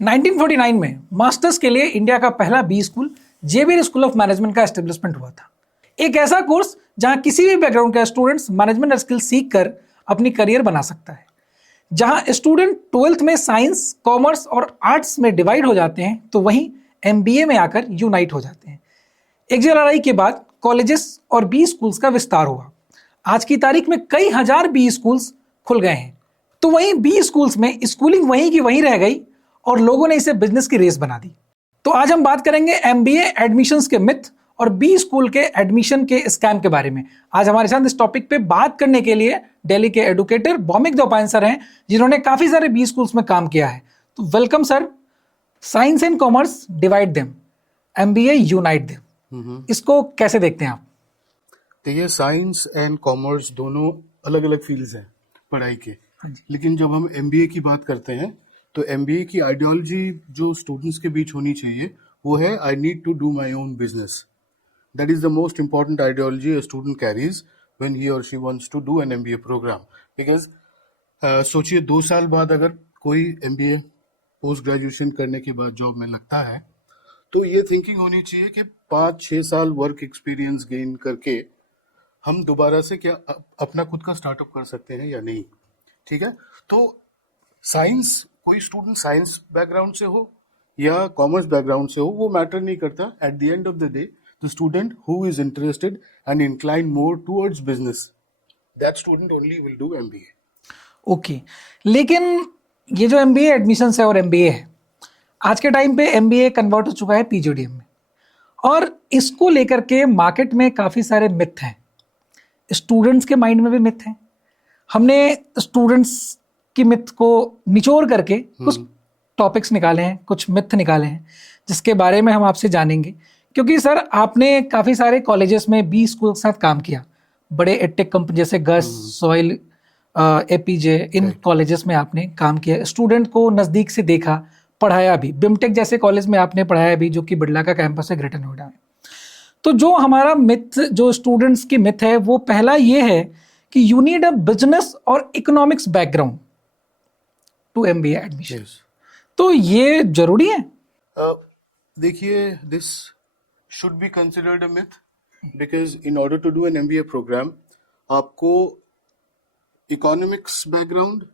1949 में मास्टर्स के लिए इंडिया का पहला B school Xavier school of management का एस्टेब्लिशमेंट हुआ था। एक ऐसा कोर्स जहां किसी भी बैकग्राउंड का स्टूडेंट्स मैनेजमेंट स्किल सीख कर अपनी करियर बना सकता है। जहां स्टूडेंट 12th में साइंस, कॉमर्स और आर्ट्स में डिवाइड हो जाते हैं, तो वहीं MBA में आकर यूनाइट हो जाते हैं। XLRI के बाद कॉलेजेस और बी स्कूल्स का विस्तार हुआ। आज की तारीख में कई हजार बी स्कूल्स खुल गए हैं। तो वहीं बी स्कूल्स में स्कूलिंग वहीं की वहीं रह गई और लोगों ने इसे बिजनेस की रेस बना दी। तो आज हम बात करेंगे MBA एडमिशंस के मिथ और बी स्कूल के एडमिशन के स्कैम के बारे में। आज हमारे साथ इस टॉपिक पे बात करने के लिए दिल्ली के एडुकेटर भौमिक दोपायन सर हैं, जिन्होंने काफी सारे बी स्कूल्स में काम किया है। तो welcome sir. Science and commerce divide them, MBA unite them, इसको कैसे देखते हैं आप? देखिए, साइंस एंड कॉमर्स दोनों अलग अलग फील्ड्स हैं पढ़ाई के, लेकिन जब हम MBA की बात करते हैं तो MBA की आइडियोलॉजी जो स्टूडेंट्स के बीच होनी चाहिए वो है I need to do my own business. That is the most important ideology a student carries when he और she wants to do an MBA program. Because सोचिए 2 साल बाद अगर कोई MBA पोस्ट ग्रेजुएशन करने के बाद जॉब में लगता है तो ये थिंकिंग होनी चाहिए कि 5-6 साल वर्क एक्सपीरियंस गेन करके हम दोबारा से क्या अपना खुद का स्टार्टअप कर सकते हैं या नहीं। ठीक है, तो साइंस, कोई स्टूडेंट साइंस बैकग्राउंड से हो या कॉमर्स बैकग्राउंड से हो, वो मैटर नहीं करता। At the end of the day the student who is interested and incline more towards business, that student only will do MBA। Okay, लेकिन ये जो MBA एडमिशन है और MBA है, आज के टाइम पे MBA कन्वर्ट हो चुका है PGDM में, और इसको लेकर के मार्केट में काफ़ी सारे मिथ हैं। स्टूडेंट्स के माइंड में भी मिथ हैं। हमने स्टूडेंट्स की मिथ को निचोड़ करके कुछ टॉपिक्स निकाले हैं, कुछ मिथ निकाले हैं, जिसके बारे में हम आपसे जानेंगे। क्योंकि सर, आपने काफ़ी सारे कॉलेजेस में बी स्कूल के साथ काम किया, बड़े एडटेक कंपनी जैसे गस, सॉइल, APJ, इन कॉलेजेस में आपने काम किया, स्टूडेंट को नज़दीक से देखा, पढ़ाया भी। बिमटेक जैसे कॉलेज में आपने पढ़ाया भी, जो कि बिरला का कैंपस है ग्रेटर नोएडा में। तो जो हमारा मिथ, जो स्टूडेंट्स की मिथ है, वो पहला ये है कि यू नीड अ बिजनेस और economics background to MBA admission. तो ये जरूरी है? देखिए, this should be considered a myth because in order to do an MBA program आपको इकोनॉमिक्स बैकग्राउंड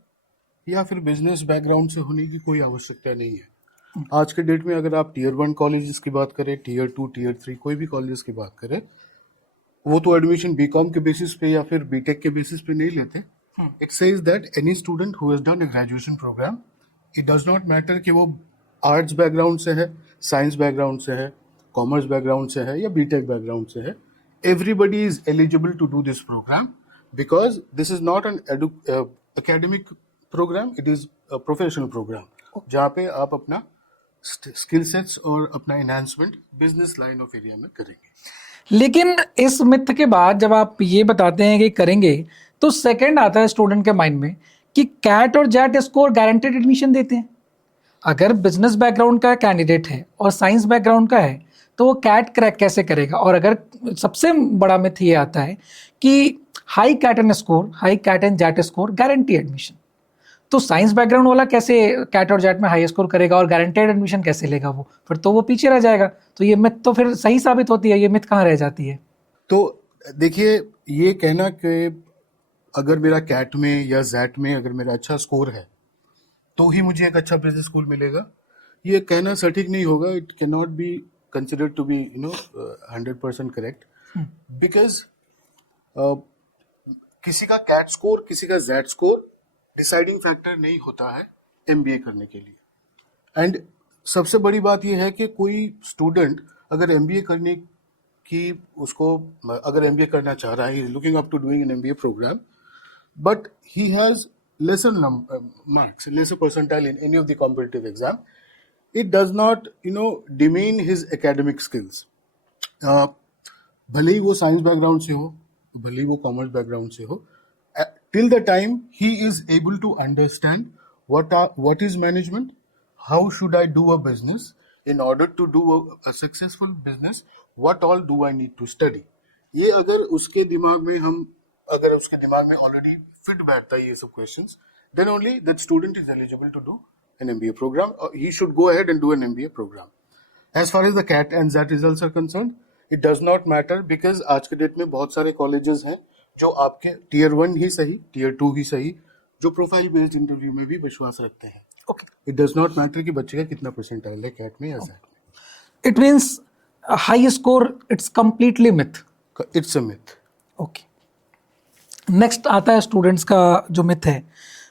या फिर बिजनेस बैकग्राउंड से होने की कोई आवश्यकता नहीं है। आज के डेट में अगर आप Tier 1 कॉलेजेस की बात करें, Tier 2, Tier 3 कोई भी कॉलेजेस की बात करें, वो तो एडमिशन BCom के बेसिस पे या फिर BTech के बेसिस पे नहीं लेते। It says that any student who has done a graduation program, it does not matter कि वो आर्ट्स बैकग्राउंड से है, साइंस बैकग्राउंड से है, कॉमर्स बैकग्राउंड से है या BTech बैकग्राउंड से है, everybody is eligible to do this program because this is not an academic program, it is a professional program जहाँ पे आप अपना स्किल सेट्स और अपना enhancement business line of area में करेंगे। लेकिन इस मिथ के बाद जब आप ये बताते हैं कि करेंगे, तो सेकंड आता है स्टूडेंट के माइंड में कि कैट और जैट स्कोर गारंटेड एडमिशन देते हैं। अगर बिजनेस बैकग्राउंड का कैंडिडेट है और साइंस बैकग्राउंड का है, तो वो कैट क्रैक कैसे करेगा? और अगर सबसे बड़ा मिथ ये आता है कि high CAT and score, high CAT and XAT score guarantee admission, तो साइंस बैकग्राउंड वाला कैसे कैट और जैट में हाई स्कोर करेगा और गारंटेड एडमिशन कैसे लेगा? वो फिर तो वो पीछे रह जाएगा। तो ये मिथ तो फिर सही साबित होती है, ये मिथ कहाँ रह जाती है? तो देखिए, ये कहना कि अगर मेरा कैट में या जैट में अगर मेरा अच्छा स्कोर है तो ही मुझे एक अच्छा बिजनेस स्कूल मिलेगा, ये कहना सटीक नहीं होगा। It can not be considered to be 100% correct because किसी का कैट स्कोर, किसी का जैट स्कोर डिसाइडिंग फैक्टर नहीं होता है MBA करने के लिए। एंड सबसे बड़ी बात यह है कि कोई स्टूडेंट अगर MBA करने की, उसको अगर MBA करना चाह रहा है, looking up to doing an MBA program, but he has lesser marks, lesser percentile in any of the competitive exam, it does not demean his academic skills. भले ही वो साइंस बैकग्राउंड से हो, भले ही वो कॉमर्स बैकग्राउंड से हो, till the time he is able to understand what is management, how should I do a business, in order to do a successful business, what all do I need to study. ये अगर उसके दिमाग में already fit बैठता है ये सब questions, then only that student is eligible to do an MBA program. He should go ahead and do an MBA program. As far as the CAT and ZAT results are concerned, it does not matter because आज के date में बहुत सारे colleges हैं जो आपके tier 1 ही सही, tier 2 ही सही, जो प्रोफाइल बेस्ड इंटरव्यू में भी विश्वास रखते हैं. Okay. It does not matter कि बच्चे का कितना परसेंटाइल है कैट में या ZAT में. It means a high score, it's completely myth. It's a myth. Okay. Next आता है स्टूडेंट्स का जो मिथ है,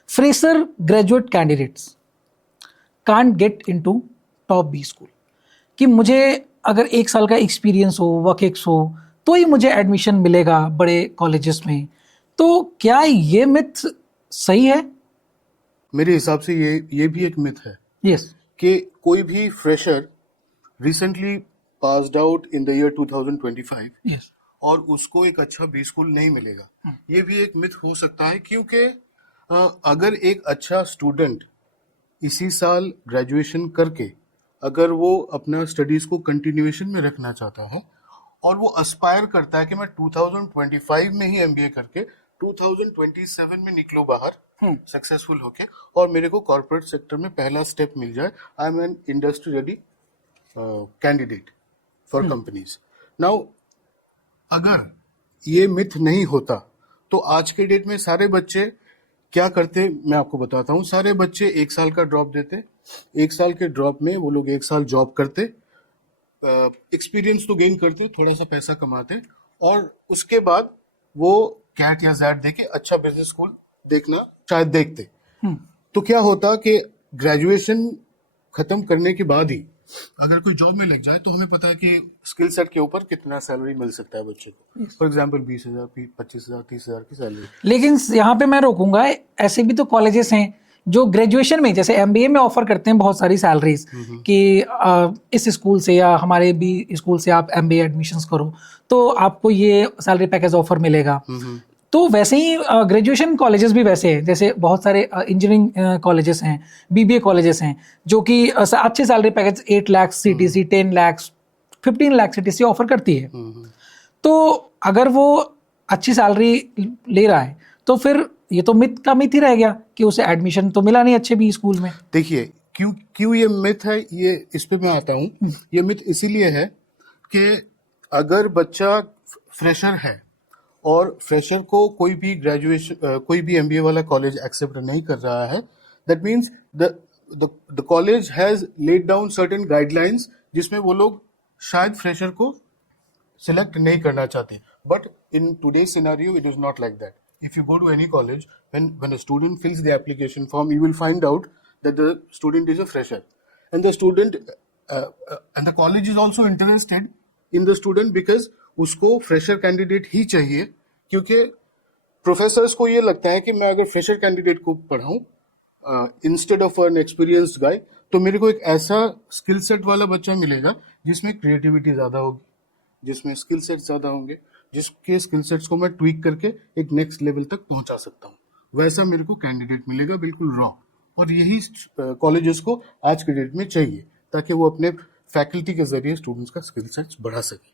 fresher graduate candidates can't get into top B school, कि मुझे अगर 1 साल का एक्सपीरियंस हो, वर्क एक्स हो, तो ही मुझे एडमिशन मिलेगा बड़े कॉलेजेस में. तो क्या ये मिथ सही है? मेरे हिसाब से ये भी एक मिथ है यस. कि कोई भी fresher recently passed out in the year 2025 yes. और उसको एक अच्छा बी स्कूल नहीं मिलेगा. ये भी एक मिथ हो सकता है क्योंकि अगर एक अच्छा स्टूडेंट इसी साल ग्रेजुएशन करके अगर वो अपना स्टडीज को कंटिन्यूएशन में रखना चाहता है और वो अस्पायर करता है कि मैं 2025 में ही एमबीए करके 2027 में निकलो बाहर सक्सेसफुल होके और मेरे को कॉर्पोरेट सेक्टर में पहला स्टेप मिल जाए, I am an industry ready candidate for companies. Now अगर ये मिथ नहीं होता तो आज के डेट में सारे बच्चे क्या करते, मैं आपको बताता हूँ. सारे बच्चे 1 साल का ड्रॉप देते, 1 साल के ड्रॉप में वो लोग 1 साल जॉब करते, एक्सपीरियंस तो गेन करते, थोड़ा सा पैसा कमाते और उसके बाद वो कैट या जैट देके अच्छा बिजनेस स्कूल देखना शायद देखते. तो क्या होता कि ग्रेजुएशन खत्म करने के बाद ही अगर कोई जॉब में लग जाए तो हमें पता है कि स्किल सेट के ऊपर कितना सैलरी मिल सकता है बच्चे को. फॉर एग्जांपल 20,000, 25,000, 30,000 की सैलरी. लेकिन यहाँ पे मैं रोकूंगा, ऐसे भी तो कॉलेजेस हैं जो ग्रेजुएशन में जैसे एमबीए में ऑफर करते हैं बहुत सारी सैलरीज कि इस स्कूल से या हमारे भी स्कूल से आप एमबीए एडमिशंस करो तो आपको ये सैलरी पैकेज ऑफर मिलेगा. तो वैसे ही ग्रेजुएशन कॉलेजेस भी वैसे हैं, जैसे बहुत सारे इंजीनियरिंग कॉलेजेस हैं, बीबीए कॉलेजेस हैं जो कि अच्छे salary package 8 lakh CTC, 10 lakh, 15 lakh CTC offer करती है. तो अगर वो अच्छी सैलरी ले रहा है तो फिर ये तो मिथ का मिथ ही रह गया कि उसे एडमिशन तो मिला नहीं अच्छे भी स्कूल में. देखिए क्यों ये मिथ है, ये इस पे मैं आता हूँ. ये मिथ इसीलिए है कि अगर बच्चा फ्रेशर है और फ्रेशर को कोई भी ग्रेजुएशन कोई भी एमबीए वाला कॉलेज एक्सेप्ट नहीं कर रहा है, that means the college has laid down certain guidelines जिसमें वो लोग शायद फ्रेशर को सिलेक्ट नहीं करना चाहते. But in today's scenario it is not like that. If you go to any college, when a student fills the application form, you will find out that the student is a fresher, and the college is also interested in the student because उसको fresher candidate ही चाहिए क्योंकि professors को ये लगता है कि मैं अगर fresher candidate को पढ़ाऊं instead of an experienced guy तो मेरे को एक ऐसा skill set वाला बच्चा मिलेगा जिसमें creativity ज्यादा होगी, जिसमें skill set ज्यादा होंगे, जिसके स्किल सेट्स को मैं ट्वीक करके एक नेक्स्ट लेवल तक पहुंचा सकता हूँ. वैसा मेरे को कैंडिडेट मिलेगा बिल्कुल रॉ. और यही कॉलेजेस को आज के डेट में चाहिए ताकि वो अपने फैकल्टी के जरिए स्टूडेंट्स का स्किल सेट्स बढ़ा सके.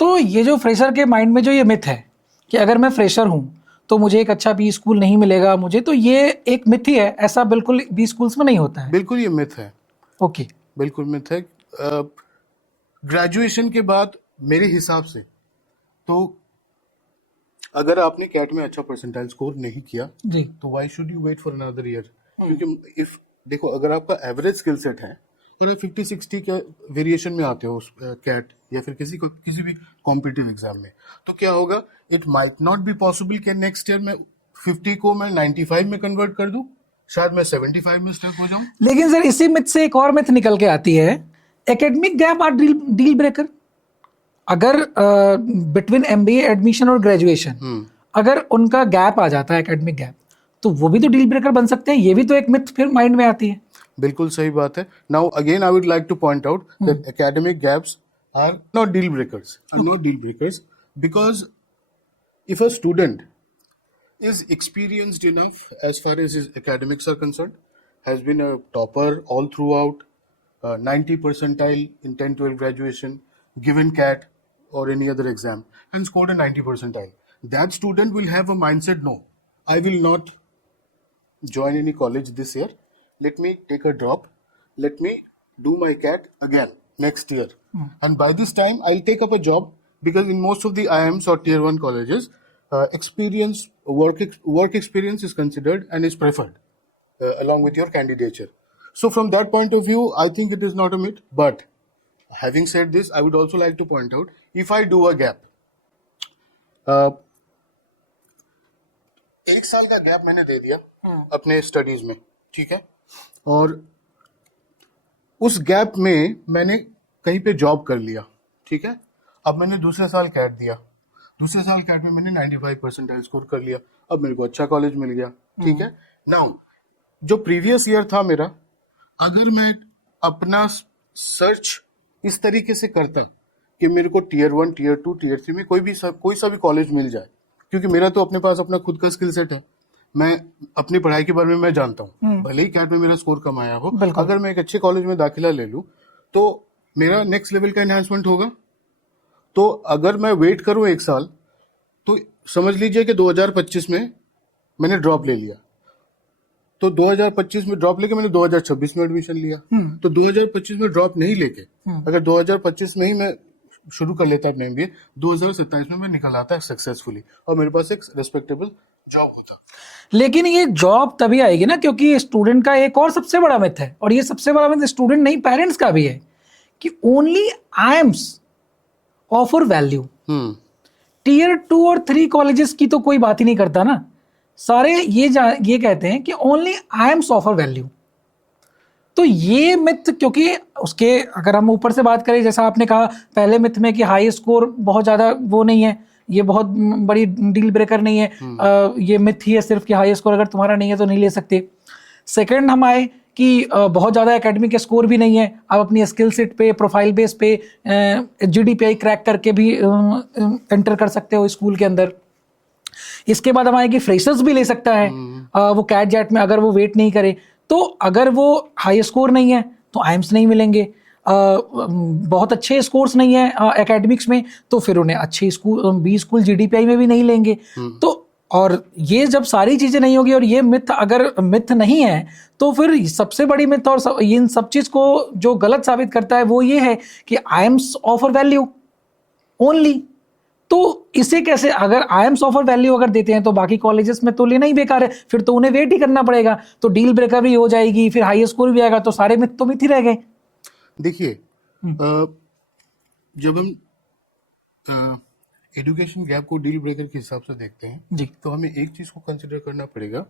तो ये जो फ्रेशर के माइंड में जो ये मिथ है कि अगर मैं फ्रेशर हूँ तो मुझे एक अच्छा बी स्कूल नहीं मिलेगा मुझे, तो ये एक मिथ ही है, ऐसा बिल्कुल बी स्कूल्स में नहीं होता है. बिल्कुल ये मिथ है. ओके. बिल्कुल मिथ है. ग्रेजुएशन के बाद मेरे हिसाब से तो अगर आपने कैट में अच्छा परसेंटाइल स्कोर नहीं किया जी तो why should you wait for another year. क्योंकि इफ देखो अगर आपका एवरेज स्किल सेट है और 50-60 के वेरिएशन में आते हो कैट या फिर किसी भी कॉम्पिटिटिव एग्जाम में, तो क्या होगा, it might not be possible कि नेक्स्ट ईयर में 50 को मैं 95 में कन्वर्ट कर दूं, शायद मैं 75 में स्टक हो जाऊं. लेकिन सर इसी मिथ से एक और मिथ निकल के आती है, academic gap are deal breaker. अगर बिटवीन एमबीए एडमिशन और ग्रेजुएशन अगर उनका गैप आ जाता है, एकेडमिक गैप, तो वो भी तो डील ब्रेकर बन सकते हैं. ये भी तो एक मिथ फिर माइंड में आती है. बिल्कुल सही बात है. Now again I would like to point out that academic gaps are not deal breakers because if a student is experienced enough as far as his academics are concerned, has been a topper all throughout, 90 percentile in 10-12 graduation, given CAT or any other exam and scored a 90 percentile, that student will have a mindset, no, I will not join any college this year let me take a drop, let me do my CAT again next year. And by this time, I'll take up a job because in most of the IIMs or tier 1 colleges, work experience is considered and is preferred along with your candidature. So from that point of view, I think it is not a myth. But having said this, I would also like to point out, if I do a gap, एक साल का gap मैंने दे दिया अपने studies में, ठीक है, और उस गैप में मैंने कहीं पे जॉब कर लिया, ठीक है, अब मैंने दूसरे साल कैट दिया, दूसरे साल कैट में मैंने 95% स्कोर कर लिया, अब मेरे को अच्छा कॉलेज मिल गया, ठीक है। नाउ जो प्रीवियस ईयर था मेरा, अगर मैं अपना सर्च इस तरीके से करता कि मेरे को टीयर 1, टीयर 2, टीयर 3 में कोई सा भी कॉलेज मिल जाए, क्योंकि मेरा तो अपने पास अपना खुद का स्किल सेट है, मैं अपनी पढ़ाई के बारे में मैं जानता हूँ, भले ही कैट में मेरा स्कोर कम आया हो, अगर मैं एक अच्छे कॉलेज में दाखिला ले लूँ तो मेरा नेक्स्ट लेवल का एनहांसमेंट होगा। तो अगर मैं वेट करूँ एक साल, तो समझ लीजिए कि 2025 में मैंने ड्रॉप ले लिया, तो 2025 में ड्रॉप लेके मैंने 2026 में एडमिशन लिया, तो 2025 में ड्रॉप नहीं लेके अगर 2025 में ही मैं शुरू कर लेता अपने MBA, 2027 में मैं निकल आता सक्सेसफुली और मेरे पास एक रेस्पेक्टेबल जॉब होता। लेकिन ये जॉब तभी आएगी ना, क्योंकि स्टूडेंट का एक और सबसे बड़ा मिथ है, और ये सबसे बड़ा मिथ स्टूडेंट नहीं पेरेंट्स का भी है, कि only IIMs offer value. Tier 2 और 3 कॉलेजेस की तो कोई बात ही नहीं करता ना, सारे ये कहते हैं कि ओनली IIMs ऑफर वैल्यू। तो ये मिथ, क्योंकि उसके अगर हम ऊपर से बात करें, जैसा आपने कहा पहले मिथ में कि हाई स्कोर बहुत ज़्यादा वो नहीं है, ये बहुत बड़ी डील ब्रेकर नहीं है, ये मिथ ही है सिर्फ कि हाई स्कोर अगर तुम्हारा नहीं है तो नहीं ले सकते। सेकंड हम आए कि बहुत ज़्यादा एकेडमिक स्कोर भी नहीं है, आप अपनी स्किल सेट पे, प्रोफाइल बेस पे GDPI क्रैक करके भी एंटर कर सकते हो स्कूल के अंदर। इसके बाद हम आए कि फ्रेशर्स भी ले सकता है वो कैट जैट में, अगर वो वेट नहीं करे, तो अगर वो हाई स्कोर नहीं है तो IIMs नहीं मिलेंगे, बहुत अच्छे स्कोर्स नहीं है एकेडमिक्स में तो फिर उन्हें अच्छे स्कूल बी स्कूल GDPI में भी नहीं लेंगे। तो और ये जब सारी चीज़ें नहीं होगी और ये मिथ अगर मिथ नहीं है, तो फिर सबसे बड़ी मिथ और इन सब चीज़ को जो गलत साबित करता है वो ये है कि IIMs ऑफर वैल्यू ओनली। तो इसे कैसे, अगर IIMs ऑफर वैल्यू अगर देते हैं तो बाकी कॉलेजेस में तो लेना ही बेकार है, फिर तो उन्हें वेट ही करना पड़ेगा, तो डील ब्रेकर भी हो जाएगी, फिर हाई स्कोर भी आएगा, तो सारे मिथ तो मिथ ही रह गए। देखिए, जब हम एजुकेशन गैप को डील ब्रेकर के हिसाब से देखते हैं जी, तो हमें एक चीज को कंसिडर करना पड़ेगा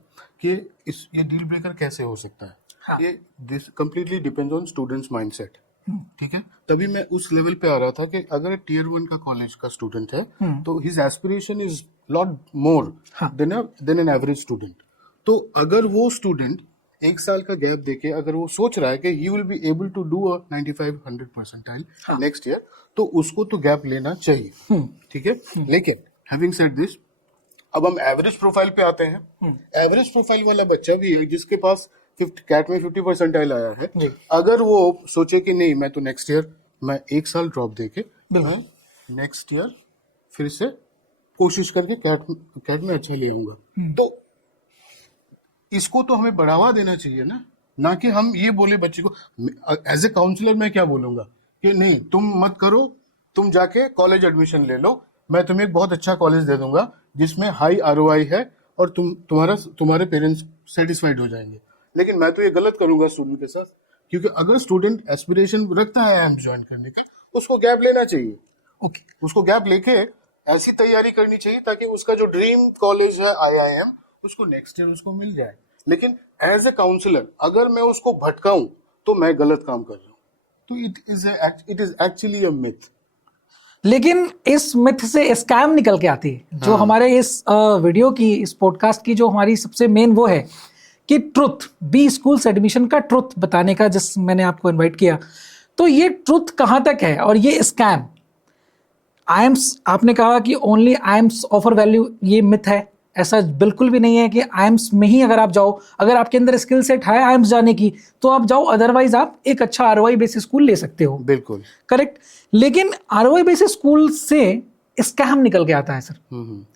कि ये डील ब्रेकर कैसे हो सकता है। हाँ। ये this completely depends on students mindset, ठीक है। तभी मैं उस लेवल पे आ रहा था कि अगर टीयर 1 का कॉलेज का स्टूडेंट है तो his aspiration is lot more than an average student. तो अगर वो स्टूडेंट एक साल का गैप देके अगर वो सोच रहा है कि he will be able to do a 95-100 percentile next year, तो उसको तो गैप लेना चाहिए, ठीक है। लेकिन हैविंग सेड दिस, अब हम एवरेज प्रोफाइल पे आते हैं। एवरेज प्रोफाइल वाला बच्चा भी है जिसके पास कैट में 50 परसेंटाइल आया है, अगर वो सोचे कि नहीं मैं तो नेक्स्ट ईयर मैं एक साल ड्रॉप देके मैं नेक्स्ट ईयर फिर से कोशिश करके कैट में अच्छा ले आऊंगा, तो इसको तो हमें बढ़ावा देना चाहिए ना कि हम ये बोले बच्चे को। एज ए काउंसलर मैं क्या बोलूंगा कि नहीं तुम मत करो, तुम जाके कॉलेज एडमिशन ले लो, मैं तुम्हें एक बहुत अच्छा कॉलेज दे दूंगा जिसमें हाई ROI है और तुम्हारे पेरेंट्स सेटिस्फाइड हो जाएंगे। लेकिन मैं तो ये गलत करूंगा स्टूडेंट के साथ, क्योंकि अगर स्टूडेंट एस्पिरेशन रखता है IIM ज्वाइन करने का, उसको गैप लेना चाहिए। ओके, उसको गैप लेके ऐसी तैयारी करनी चाहिए ताकि उसका जो ड्रीम कॉलेज है IIM उसको नेक्स्ट ईयर उसको मिल जाए। लेकिन एज ए काउंसलर अगर मैं उसको भटकाऊं तो मैं गलत काम कर रहा हूं, तो it is actually a myth. लेकिन इस मिथ से स्कैम निकल के आती है जो हमारे इस वीडियो की, इस पॉडकास्ट की जो हमारी सबसे मेन वो है कि ट्रुथ, बी स्कूल्स एडमिशन का ट्रुथ बताने का जिस मैंने आपको इनवाइट किया, तो ये ट्रुथ कहाँ तक है और ये स्कैम। IIMs आपने कहा कि ओनली IIMs ऑफर वैल्यू, ये मिथ है, ऐसा बिल्कुल भी नहीं है कि IIMs में ही अगर आप जाओ, अगर आपके अंदर स्किल सेट है IIMs जाने की तो आप जाओ, अदरवाइज आप एक अच्छा ROI बेसिस स्कूल ले सकते हो। बिल्कुल करेक्ट। लेकिन ROI बेसिस स्कूल से स्कैम निकल के आता है सर।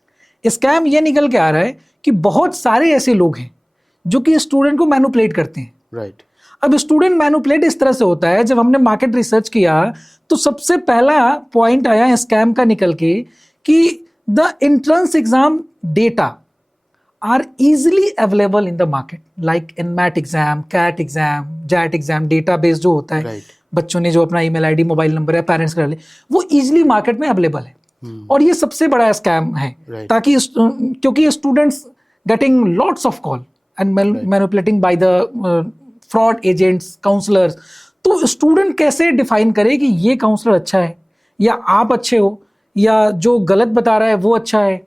स्कैम ये निकल के आ रहा है कि बहुत सारे ऐसे लोग हैं जो कि स्टूडेंट को मैनिपुलेट करते हैं राइट। अब स्टूडेंट मैनिपुलेट इस तरह से होता है, जब हमने मार्केट रिसर्च किया तो सबसे पहला पॉइंट आया स्कैम का निकल के कि the entrance exam data are easily available in the market, like NMAT exam, CAT exam, XAT exam, database जो होता है Right. बच्चों ने जो अपना ईमेल आईडी, मोबाइल नंबर है पेरेंट्स का, वो इजिली मार्केट में अवेलेबल है। और ये सबसे बड़ा स्कैम है, Right. ताकि क्योंकि students getting lots of call and manipulating by the fraud agents, counsellors. तो स्टूडेंट कैसे डिफाइन करे कि ये काउंसलर अच्छा है या आप अच्छे हो, या जो गलत बता रहा है वो अच्छा है,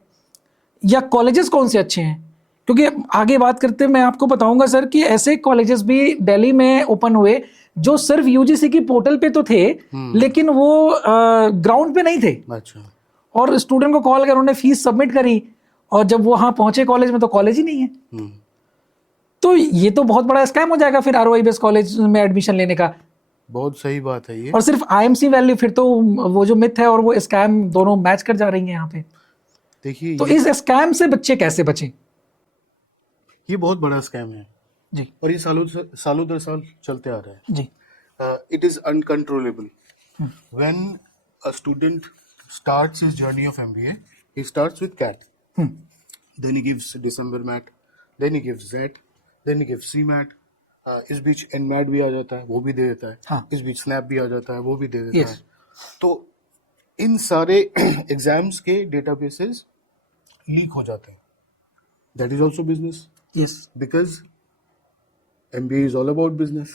या कॉलेजेस कौन से अच्छे हैं? क्योंकि आगे बात करते हैं मैं आपको बताऊंगा सर कि ऐसे कॉलेजेस भी दिल्ली में ओपन हुए जो सिर्फ यूजीसी की पोर्टल पे तो थे, लेकिन वो ग्राउंड पे नहीं थे। अच्छा। और स्टूडेंट को कॉल कर उन्होंने फीस सबमिट करी, और जब वो वहां पहुंचे कॉलेज में तो कॉलेज ही नहीं है। तो ये तो बहुत बड़ा स्कैम हो जाएगा फिर आरओआई बेस्ड कॉलेज में एडमिशन लेने का। बहुत सही बात है ये। और सिर्फ आईएमसी वैल्यू, फिर तो वो जो मिथ है और वो स्कैम दोनों मैच कर जा रही हैं यहाँ पे। देखिए तो इस स्कैम से बच्चे कैसे बचें? ये बहुत बड़ा स्कैम है जी और ये सालों दर साल चलते आ रहा है। जी। It is uncontrollable. When a student starts his journey of MBA, he starts with CAT. Then he gives December MAT, then he gives ZET, then he gives CMAT. इस बीच NMAT भी आ जाता है, वो भी दे देता है। हाँ. इस बीच SNAP भी आ जाता है, वो भी दे देता Yes. है। तो इन सारे एग्जाम्स के डेटाबेसेस लीक हो जाते हैं। That is also business yes. because MBA is all about business.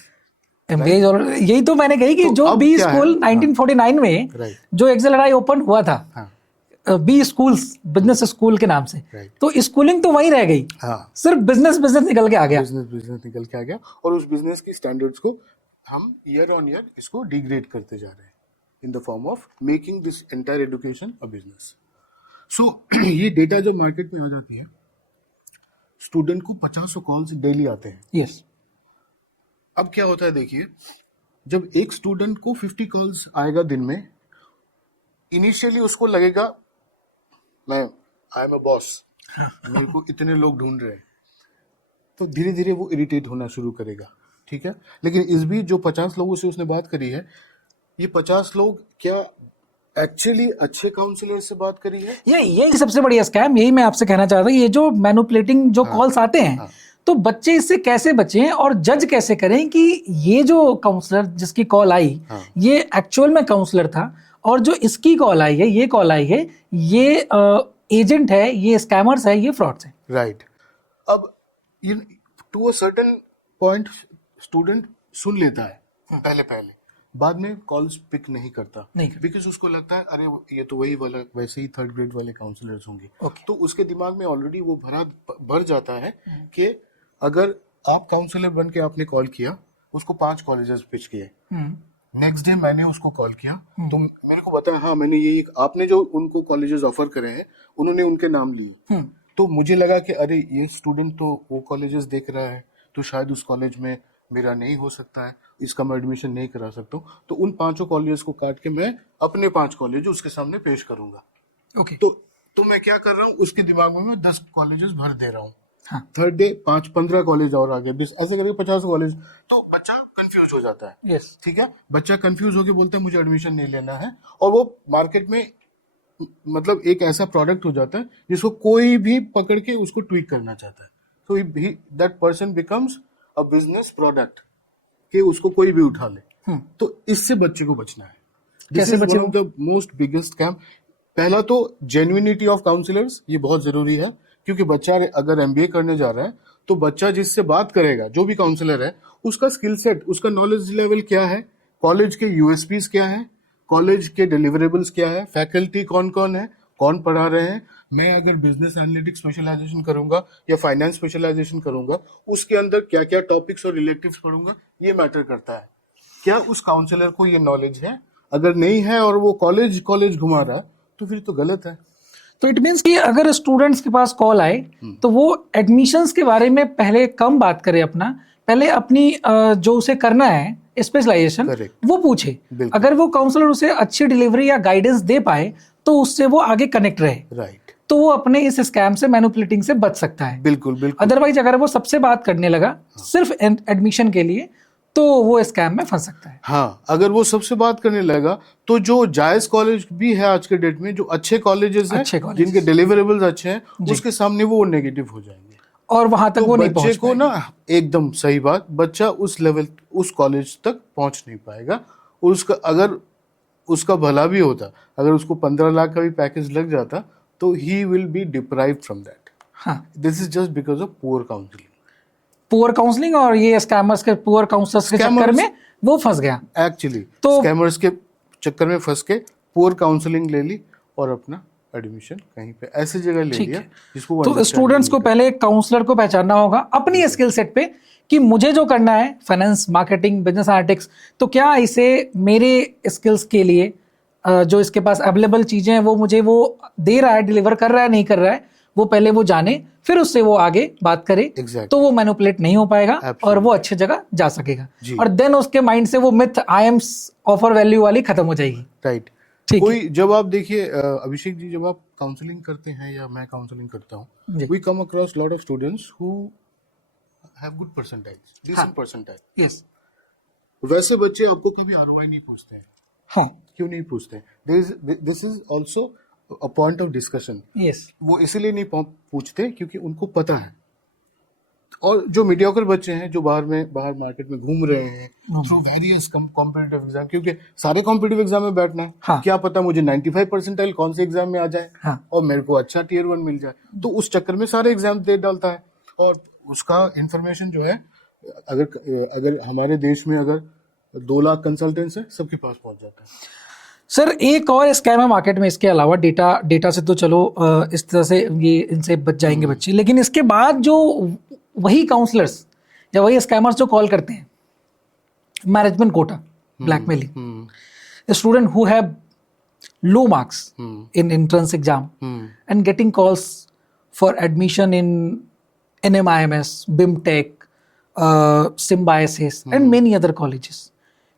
MBA और यही तो मैंने कही कि तो जो अब बी क्या है? स्कूल 1949 में Right. जो एक्सेलराई ओपन हुआ था, हाँ। बी स्कूल्स बिजनेस स्कूल के नाम से, Right. तो स्कूलिंग तो वहीं रह गई, हाँ। सिर्फ बिजनेस निकल के आ गया। बिजनेस निकल के आ गया और उस बिजनेस की स्टैंडर्ड्स को हम ईयर ऑन ईयर इसको डिग्रेड करते जा रहे हैं in the form of making this entire education a business. So ये डेटा जब मार्केट में आ जाती है, स्टूडेंट को 50 कॉल्स डेली आते हैं। यस। अब क्या होता है देखिए, जब एक स्टूडेंट को 50 कॉल्स आएगा दिन में, इनिशियली उसको लगेगा मैं आई एम अ बॉस, मेरे को इतने लोग ढूंढ रहे हैं, तो धीरे धीरे वो इरिटेट होना शुरू करेगा। ठीक है, लेकिन इस बीच जो 50 लोगों से उसने बात करी है, ये 50 लोग क्या एक्चुअली अच्छे काउंसलर से बात करी है? यही सबसे बड़ी स्कैम, यही मैं आपसे कहना चाहता हूँ। ये जो मैनिपुलेटिंग जो कॉल्स आते हैं, तो बच्चे इससे कैसे बचें और जज कैसे करें कि ये जो काउंसलर जिसकी कॉल आई, ये एक्चुअल में काउंसलर था, और जो इसकी कॉल आई है, ये कॉल आई है, ये एजेंट है, ये स्कैमर्स है, ये फ्रॉड्स है। राइट। अब ये to a certain point student सुन लेता है पहले, बाद में कॉल्स पिक नहीं करता, बिकॉज उसको लगता है अरे ये तो वही वाला, वैसे ही थर्ड ग्रेड वाले काउंसलर्स होंगे। तो उसके दिमाग में ऑलरेडी वो भर जाता है कि अगर आप काउंसलर बन के आपने कॉल किया, उसको 5 कॉलेजेस पिच किए, नेक्स्ट डे मैंने उसको कॉल किया तो मेरे को बताया हाँ मैंने यही, आपने जो उनको कॉलेजेस ऑफर करे हैं उन्होंने उनके नाम लिए, तो मुझे लगा कि अरे ये स्टूडेंट तो वो कॉलेजेस देख रहा है, तो शायद उस कॉलेज में मेरा नहीं हो सकता है, इसका मैं एडमिशन नहीं करा सकता हूँ, तो उन 5 कॉलेजेस को काट के मैं अपने 5 कॉलेज उसके सामने पेश करूंगा। ओके। तो मैं क्या कर रहा हूँ, उसके दिमाग में मैं 10 कॉलेजेस भर दे रहा हूँ। थर्ड डे 5-15 कॉलेज और आगे, ऐसे करके 50 कॉलेज, तो बच्चा कंफ्यूज हो जाता है। यस। ठीक है, बच्चा कंफ्यूज होके बोलता है मुझे एडमिशन नहीं लेना है, और वो मार्केट में मतलब एक ऐसा प्रोडक्ट हो जाता है जिसको कोई भी पकड़ के उसको ट्वीक करना चाहता है, so that person becomes a business product कि उसको कोई भी उठा ले। तो इससे बच्चे को बचना है। This is one of the most biggest scam. पहला तो जेन्युइनिटी ऑफ काउंसलर्स, ये बहुत जरूरी है, क्योंकि बच्चा अगर एमबीए करने जा रहा है तो बच्चा जिससे बात करेगा, जो भी काउंसलर है, उसका स्किल सेट, उसका नॉलेज लेवल क्या है, कॉलेज के यूएसपीज क्या है, कॉलेज के डिलीवरेबल्स क्या है, फैकल्टी कौन कौन है, कौन पढ़ा रहे हैं। मैं अगर बिजनेस एनालिटिक्स स्पेशलाइजेशन करूंगा या फाइनेंस स्पेशलाइजेशन करूंगा, उसके अंदर क्या क्या टॉपिक्स और रिलेटिव्स पढ़ूंगा, ये मैटर करता है। क्या उस काउंसलर को ये नॉलेज है? अगर नहीं है और वो कॉलेज घुमा रहा है तो फिर तो गलत है। तो इट मीन्स कि अगर स्टूडेंट्स के पास कॉल आए तो वो एडमिशन्स के बारे में पहले कम बात करे, पहले अपनी जो उसे करना है स्पेशलाइजेशन वो पूछे। अगर वो काउंसलर उसे अच्छी डिलीवरी या गाइडेंस दे पाए तो उससे वो आगे कनेक्ट रहे। राइट। तो वो अपने इस स्कैम से, मैनिपुलेटिंग से बच सकता है। बिल्कुल बिल्कुल। अदरवाइज अगर वो सबसे बात करने लगा सिर्फ एडमिशन के लिए, तो वो स्कैम में फंस सकता है। हाँ, अगर वो सबसे बात करने लगेगा तो जो जायज कॉलेज भी है आज के डेट में, जो अच्छे कॉलेजेस हैं, अच्छे colleges। जिनके डिलीवरेबल्स अच्छे हैं, उसके सामने वो नेगेटिव हो जाएंगे और वहां तक तो वो नहीं बच्चे पहुंच को ना, एकदम सही बात, बच्चा उस लेवल, उस कॉलेज तक पहुंच नहीं पाएगा। और उसका अगर उसका भला भी होता, अगर उसको 15 लाख का भी पैकेज लग जाता, तो he will be deprived from that. हाँ, this is just because of poor counselling. Poor counselling और ये स्कैमर्स के, पुअर काउंसलर्स के चक्कर में वो फंस गया। एक्चुअली तो- स्कैमर्स के चक्कर में फंस के पुअर काउंसलिंग ले ली और अपना एडमिशन कहीं पे ऐसी जगह ले लिया जिसको वो तो understand स्टूडेंट्स को नहीं पहले काउंसलर को पहचानना होगा अपनी स्किल सेट पे कि मुझे जो करना है फाइनेंस, मार्केटिंग, बिजनेस एनालिटिक्स, तो क्या इसे मेरे स्किल्स के लिए जो इसके पास अवेलेबल चीजें हैं वो मुझे वो दे रहा है, डिलीवर कर रहा है, नहीं कर रहा है, वो पहले वो जाने, फिर उससे वो आगे बात करे। Exactly. तो वो मैनिपुलेट नहीं हो पाएगा और वो अच्छी जगह जा सकेगा। और देन उसके माइंड से वो myth I am offer value वाली खत्म हो जाएगी। राइट। ठीक कोई जब आप देखिए अभिषेक जी, जब आप काउंसलिंग करते हैं या मैं काउंसलिंग करता हूँ, जी। We come across lot of students who have good percentiles, decent percentile. Yes. वैसे बच्चे आपको कभी आरओआई नहीं पूछते हैं। हाँ। क्यों नहीं पूछते? This is also a point of discussion. Yes. वो इसलिए नहीं पूछते क्योंकि उनको पता है। और जो मीडियोकर बच्चे हैं, जो बाहर मार्केट में घूम रहे हैं थ्रू वेरियस कॉम्पिटिटिव एग्जाम, क्योंकि सारे कॉम्पिटिटिव एग्जाम में बैठना है, हाँ। क्या पता मुझे 95 परसेंटाइल कौन से एग्जाम में आ जाए, हाँ। और मेरे को अच्छा टियर 1 मिल जाए, तो उस चक्कर में सारे एग्जाम दे डालता है। और उसका इंफॉर्मेशन जो है, अगर हमारे देश में अगर 2 लाख कंसल्टेंट्स हैं, सबके पास पहुंच जाता है। सर एक और स्कैम है मार्केट में इसके अलावा, डेटा से तो चलो इस तरह से ये इनसे बच जाएंगे बच्चे, लेकिन इसके बाद जो वही काउंसलर्स या वही स्कैमर्स जो कॉल करते हैं, management quota, blackmailing, student who have low marks in entrance exam and getting calls for admission in NMIMS, BIMTech, Symbiosis and many other colleges,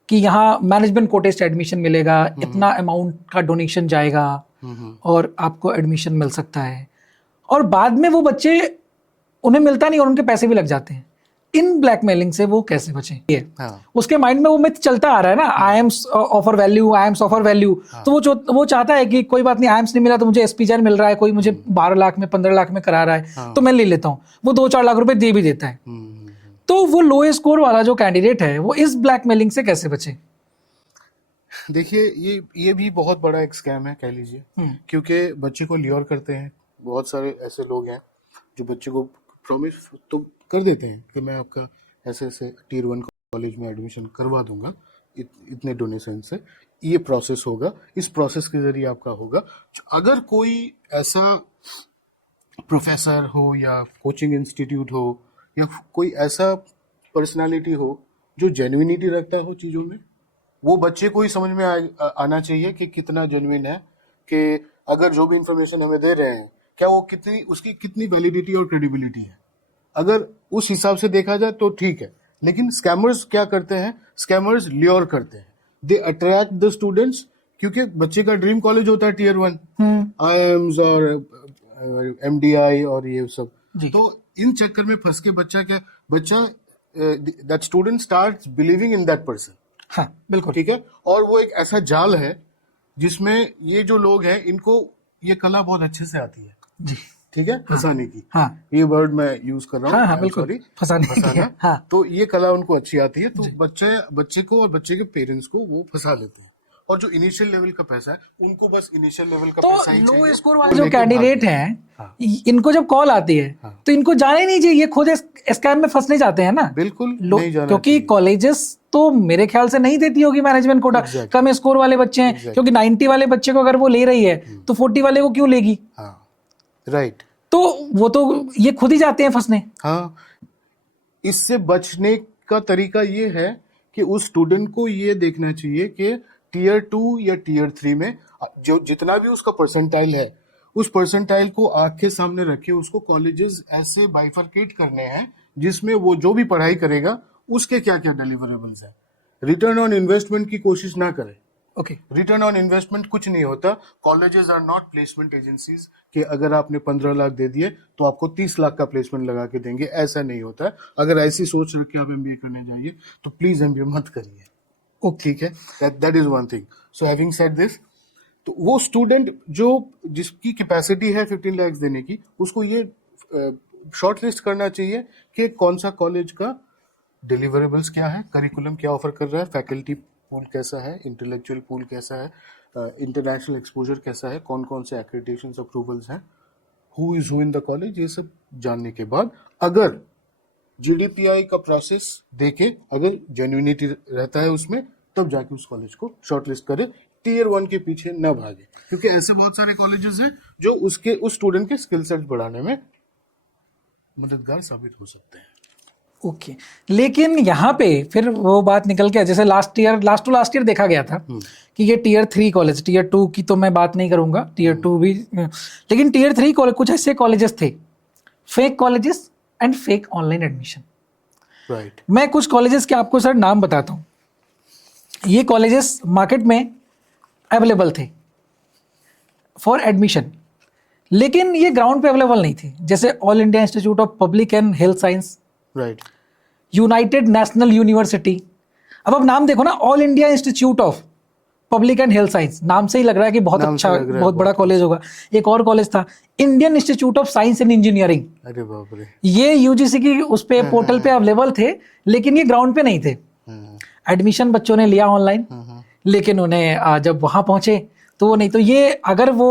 कि यहाँ मैनेजमेंट कोटे से एडमिशन मिलेगा, इतना अमाउंट का डोनेशन जाएगा और आपको एडमिशन मिल सकता है, और बाद में वो बच्चे उन्हें मिलता नहीं और उनके पैसे भी लग जाते हैं। इन ब्लैकमेलिंग से वो कैसे बचें? ये उसके माइंड में वो मिथ चलता आ रहा है ना, I am offer value, I am offer value. तो वो चाहता है कि कोई बात नहीं, आई एम्स नहीं मिला तो मुझे एसपीजेड मिल रहा है, कोई मुझे 12 लाख में 15 लाख में करा रहा है, तो मैं ले लेता हूँ। वो 2-4 लाख रुपए दे भी देता है। तो वो लो स्कोर वाला जो कैंडिडेट है, वो इस ब्लैकमेलिंग से कैसे बचे? देखिए, ये भी बहुत बड़ा एक स्कैम है, कह लीजिए, क्योंकि बच्चे को ल्योर करते हैं। बहुत सारे ऐसे लोग हैं जो बच्चे को प्रॉमिस तो कर देते हैं कि मैं आपका ऐसे ऐसे टियर 1 कॉलेज में एडमिशन करवा दूंगा, इतने डोनेशन से ये प्रोसेस होगा, इस प्रोसेस के जरिए आपका होगा। अगर कोई ऐसा प्रोफेसर हो या कोचिंग इंस्टीट्यूट हो या कोई ऐसा पर्सनालिटी हो जो जेन्युइनिटी रखता हो चीज़ों में, वो बच्चे को ही समझ में आना चाहिए कि कितना जेन्युइन है, कि अगर जो भी इंफॉर्मेशन हमें दे रहे हैं, क्या वो उसकी कितनी वैलिडिटी और क्रेडिबिलिटी है। अगर उस हिसाब से देखा जाए तो ठीक है, लेकिन स्कैमर्स क्या करते हैं? स्कैमर्स ल्योर करते हैं, दे अट्रैक्ट द स्टूडेंट्स, क्योंकि बच्चे का ड्रीम कॉलेज होता है टियर 1, IIMs और MDI और ये सब। तो इन चक्कर में फंस के बच्चा that student starts believing in that person. हाँ, बिल्कुल ठीक है। और वो एक ऐसा जाल है जिसमें ये जो लोग हैं, इनको ये कला बहुत अच्छे से आती है जी, ठीक है, फंसाने की। हाँ, ये वर्ड मैं यूज कर रहा हूँ। हाँ, बिल्कुल, फंसाना। हाँ। तो ये कला उनको अच्छी आती है, तो बच्चे को और बच्चे के पेरेंट्स को वो फंसा लेते हैं। और जो इनिशियल लेवल का पैसा है, उनको बस इनिशियल लेवल का पैसा ही चाहिए। लो स्कोर वाले जो कैंडिडेट हैं, इनको जब कॉल आती है तो इनको जाना ही नहीं चाहिए, ये खुद स्कैम में फंसने जाते हैं ना। बिल्कुल नहीं जाना, क्योंकि कॉलेजेस तो मेरे ख्याल से नहीं देती होगी मैनेजमेंट कोटा। कम स्कोर वाले बच्चे हैं, क्योंकि 90 वाले बच्चे को अगर वो ले रही है तो 40 वाले को क्यों लेगी? राइट। तो वो तो ये खुद ही जाते हैं फंसने। हाँ, इससे बचने का तरीका ये है कि उस स्टूडेंट को ये देखना चाहिए कि टियर 2 या टियर 3 में जो जितना भी उसका परसेंटाइल है, उस परसेंटाइल को आंख के सामने रखे उसको कॉलेजेस ऐसे बाइफरकेट करने हैं जिसमें वो जो भी पढ़ाई करेगा उसके क्या क्या डिलीवरेबल्स है। रिटर्न ऑन इन्वेस्टमेंट की कोशिश ना करे, ओके रिटर्न ऑन इन्वेस्टमेंट कुछ नहीं होता। Colleges are not placement agencies कि अगर आपने 15 लाख दे दिए तो आपको 30 लाख का प्लेसमेंट लगा के देंगे, ऐसा नहीं होता है। अगर ऐसी सोच रख के आप एमबीए करने जाइए तो प्लीज एमबीए मत करिए, ओके ठीक है। That is one thing. So having said this, तो वो स्टूडेंट जो जिसकी कैपेसिटी है 15 लाख देने की, उसको ये शॉर्ट लिस्ट करना चाहिए कि कौन सा कॉलेज का डिलीवरेबल्स क्या है, करिकुलम क्या ऑफर कर रहा है, फैकल्टी पूल कैसा है, इंटेलेक्चुअल पूल कैसा है, इंटरनेशनल एक्सपोजर कैसा है, कौन कौन से एक्रेडिटेशंस अप्रूवल्स हैं, who is who in the college, ये सब जानने के बाद अगर जीडीपीआई का प्रोसेस देके अगर जेन्युइनिटी रहता है उसमें, तब जाके उस कॉलेज को शॉर्टलिस्ट करे। टीयर 1 के पीछे न भागे, क्योंकि ऐसे बहुत सारे कॉलेजेस हैं जो उसके उस स्टूडेंट के स्किल सेट बढ़ाने में मददगार साबित हो सकते हैं। ओके लेकिन यहाँ पे फिर वो बात निकल के जैसे लास्ट टू लास्ट ईयर देखा गया था कि ये टीयर 3 कॉलेज, टीयर 2 की तो मैं बात नहीं करूंगा, टीयर 2 भी, लेकिन टीयर 3 कॉलेज कुछ ऐसे कॉलेजेस थे, fake colleges and fake online admission. Right. मैं कुछ कॉलेजेस के आपको सर नाम बताता हूँ। ये कॉलेजेस मार्केट में अवेलेबल थे फॉर एडमिशन, लेकिन ये ग्राउंड पे अवेलेबल नहीं थे। जैसे all India institute of public and health science, right, United national university. अब आप नाम देखो ना, all India institute of public and health science, नाम से ही लग रहा है कि बहुत नाम अच्छा, से लग रहा है बहुत बड़ा बहुत कॉलेज होगा। एक और कॉलेज था Indian institute of science and engineering, अरे बाप रे। ये यूजीसी की उस पे पोर्टल पे अवेलेबल थे, लेकिन ये ग्राउंड पे नहीं थे। एडमिशन बच्चों ने लिया ऑनलाइन, लेकिन उन्हें जब वहां पहुंचे तो वो नहीं। तो ये अगर वो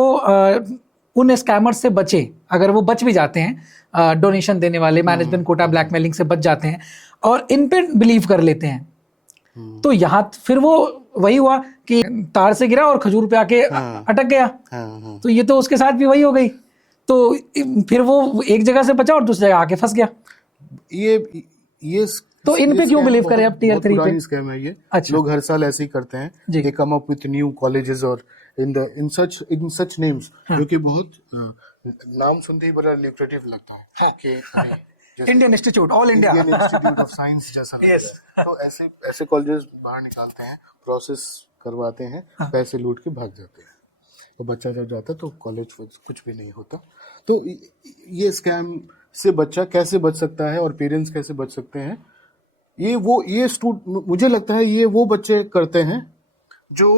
उन स्कैमर्स से बचे, अगर वो बच भी जाते हैं, डोनेशन देने वाले, मैनेजमेंट कोटा ब्लैकमेलिंग से बच जाते हैं और इन पे बिलीव कर लेते हैं, तो यहाँ फिर वो वही हुआ कि तार से गिरा और खजूर पे आके अटक गया। तो ये तो उसके साथ भी वही हो गई। तो फिर वो एक जगह से बचा और दूसरी जगह आके फंस गया। ये तो इन पे क्यों बिलीव करें अब टीयर 3 पे? स्कैम है ये। अच्छा। लोग हर साल ऐसे ही करते हैं, they come up with new colleges और इन सच नेम्स जो कि बहुत नाम सुनते ही बड़ा ल्यूक्रेटिव लगता है कि Indian institute, all India Indian institute of science जैसा लगता है। तो ऐसे कॉलेजेस बाहर निकालते हैं, प्रोसेस करवाते हैं, पैसे लूट के भाग जाते हैं। तो बच्चा जब जाता है तो कॉलेज कुछ भी नहीं होता। तो ये स्कैम से बच्चा कैसे बच सकता है और पेरेंट्स कैसे बच सकते हैं, मुझे लगता है ये वो बच्चे करते हैं जो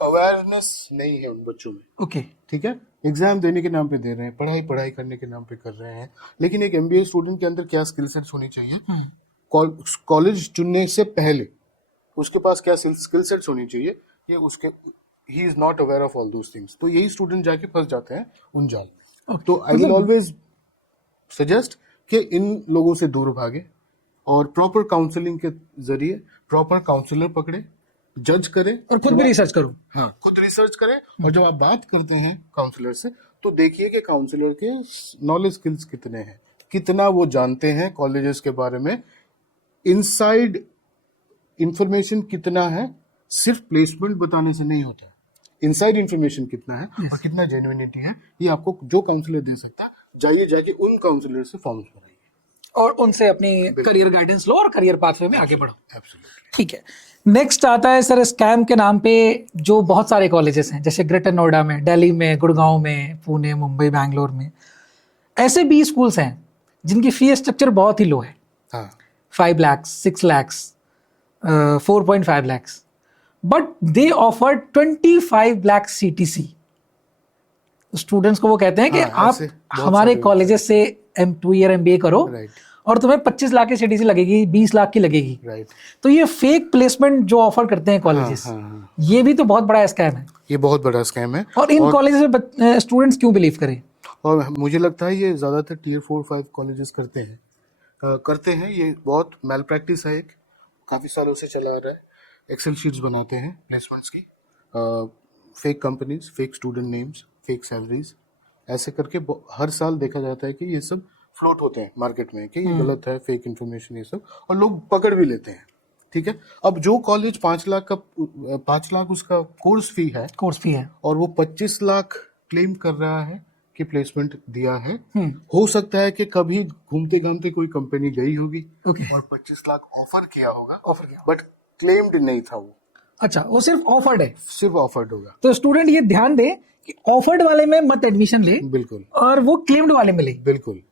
अवेयरनेस नहीं है उन बच्चों में। ओके ठीक है, एग्जाम देने के नाम पे दे रहे हैं, पढ़ाई करने के नाम पे कर रहे हैं, लेकिन एक एमबीए स्टूडेंट के अंदर क्या स्किल सेट्स होनी चाहिए, कॉलेज चुनने से पहले उसके पास क्या स्किल सेट्स होनी चाहिए, ये उसके he is not aware of all those things. तो यही स्टूडेंट जाके फंस जाते हैं उन जाल में। तो आई विल ऑलवेज सजेस्ट कि इन लोगों से दूर भागे और प्रॉपर काउंसलिंग के जरिए प्रॉपर काउंसलर पकड़े, जज करें और खुद भी रिसर्च करो। हाँ, खुद रिसर्च करें। और जब आप बात करते हैं काउंसलर से तो देखिए कि काउंसलर के नॉलेज स्किल्स कितने हैं, कितना वो जानते हैं कॉलेजेस के बारे में, इनसाइड इंफॉर्मेशन कितना है। सिर्फ प्लेसमेंट बताने से नहीं होता, इनसाइड इंफॉर्मेशन कितना है और कितना जेन्युइनिटी है, ये आपको जो काउंसलर दे सकता है। जाके उन काउंसलर से फॉर्म्स भराइए और उनसे अपनी करियर गाइडेंस लो और करियर पाथवे में आगे बढ़ो। एब्सोल्युटली। ठीक है, नेक्स्ट आता है सर स्कैम के नाम पे जो बहुत सारे कॉलेजेस हैं, जैसे ग्रेटर नोएडा में, दिल्ली में, गुड़गांव में, पुणे, मुंबई, बैंगलोर में ऐसे 20 स्कूल्स हैं जिनकी फीस स्ट्रक्चर बहुत ही लो है। हाँ, 5 lakhs, 6 lakhs, 4.5 lakhs, but they offer 25 lakh CTC। Students को वो कहते हैं कि आप हमारे कॉलेजेस से 2 year MBA करो और तुम्हें 25 लाख की CTC लगेगी, 20 लाख की लगेगी। तो ये फेक प्लेसमेंट जो ऑफर करते हैं कॉलेजेस, ये भी तो बहुत बड़ा स्कैम है। ये बहुत बड़ा स्कैम है। और इन कॉलेजेस में स्टूडेंट्स क्यों बिलीव करें? और मुझे लगता है ये ज्यादातर टीयर 4-5 कॉलेजेस करते हैं। ये बहुत मैल प्रैक्टिस है, एक काफी सालों से चला आ रहा है। एक्सेल शीट्स बनाते हैं प्लेसमेंट्स की, fake companies, fake student names, fake salaries, ऐसे करके हर साल देखा जाता है कि ये सब फ्लोट होते हैं मार्केट में कि ये गलत है, फेक इन्फॉर्मेशन, ये सब, और लोग पकड़ भी लेते हैं। ठीक है, अब जो कॉलेज 5 लाख उसका कोर्स फी है और वो 25 लाख क्लेम कर रहा है कि प्लेसमेंट दिया है, हो सकता है कि कभी घूमते घामते कोई कंपनी गई होगी और 25 लाख ऑफर किया होगा, बट क्लेम्ड नहीं था वो। अच्छा, वो सिर्फ ऑफर्ड है, सिर्फ ऑफर्ड होगा। तो स्टूडेंट ये ध्यान दे कि ऑफर्ड वाले में मत एडमिशन ले बिल्कुल और वो क्लेम्ड वाले में ले। बिल्कुल,